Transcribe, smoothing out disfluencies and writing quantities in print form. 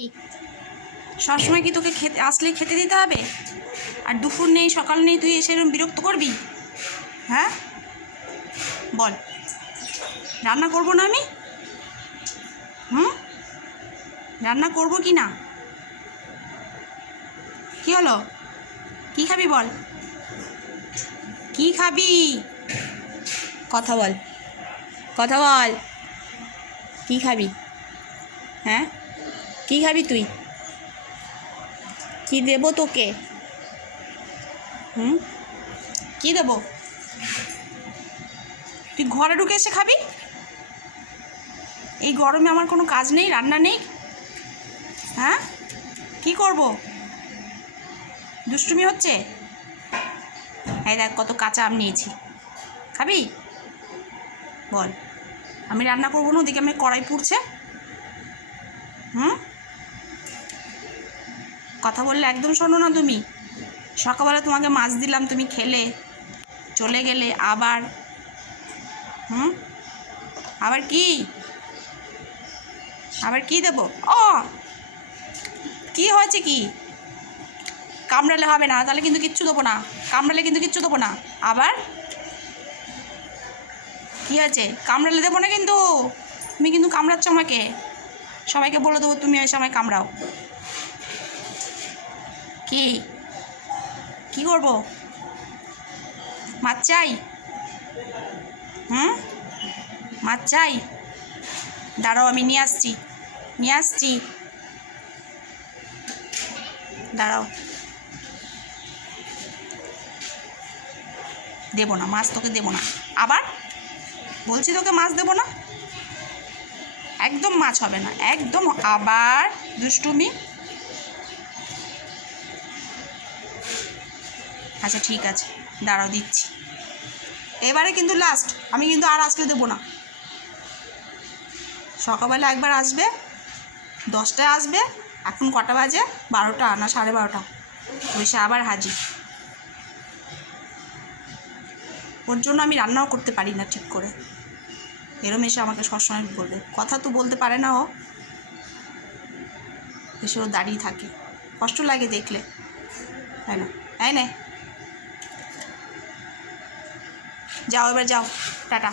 কি সবসময় কি তোকে খেতে আসলে খেতে দিতে হবে? আর দুপুর নেই সকাল নেই, তুই এসে এরকম বিরক্ত করবি? হ্যাঁ বল, রান্না করবো না আমি? রান্না করবো কি না? কি হলো? কি খাবি বল, কি খাবি? কথা বল, কথা বল, কি খাবি? হ্যাঁ কি খাবি তুই? কি দেবো তোকে? কি দেবো? তুই ঘরে ঢুকে এসে খাবি? এই গরমে আমার কোনো কাজ নেই, রান্না নেই? হ্যাঁ কি করব? দুষ্টুমি হচ্ছে? এই দেখ কত কাঁচা আম নিয়েছি, খাবি? বল, আমি রান্না করবো না, ওদিকে আমি কড়াই পুড়ছে। কথা বললে একদম শোনো না তুমি। সকালবেলা তোমাকে মাছ দিলাম, তুমি খেলে চলে গেলে, আবার আবার কি? আবার কি দেবো? ও কি হয়েছে? কি কামড়ালে হবে না, তাহলে কিন্তু কিচ্ছু দেবো না। কামড়ালে কিন্তু কিচ্ছু দেবো না। আবার কি হয়েছে? কামড়ালে দেবো না কিন্তু। তুমি কিন্তু কামড়াচ্ছ আমাকে, সবাইকে বলে দেবো তুমি এসে আমায় কামড়াও। কি কি করবো? মাছ চাই? মাছ চাই? দাঁড়াও, আমি নিয়ে আসছি, নিয়ে আসছি, দাঁড়াও। দেবো না মাছ, তোকে দেবো না। আবার বলছি তোকে মাছ দেবো না, একদম মাছ হবে না, একদম। আবার দুষ্টুমি। আচ্ছা ঠিক আছে, দাঁড়াও দিচ্ছি। এবারে কিন্তু লাস্ট, আমি কিন্তু আর আসলে দেবো না। সকালবেলা একবার আসবে, 10টায় আসবে, এখন কটা বাজে? 12টা না 12:30। বসে আবার হাজির। ওর জন্য আমি রান্নাও করতে পারি না ঠিক করে, এরম এসে আমাকে সবসময় বলবে। কথা তো বলতে পারে না ও, এসে ও দাঁড়িয়ে থাকে, কষ্ট লাগে দেখলে, তাই না? তাই না? যাও এবার যাও, টাটা।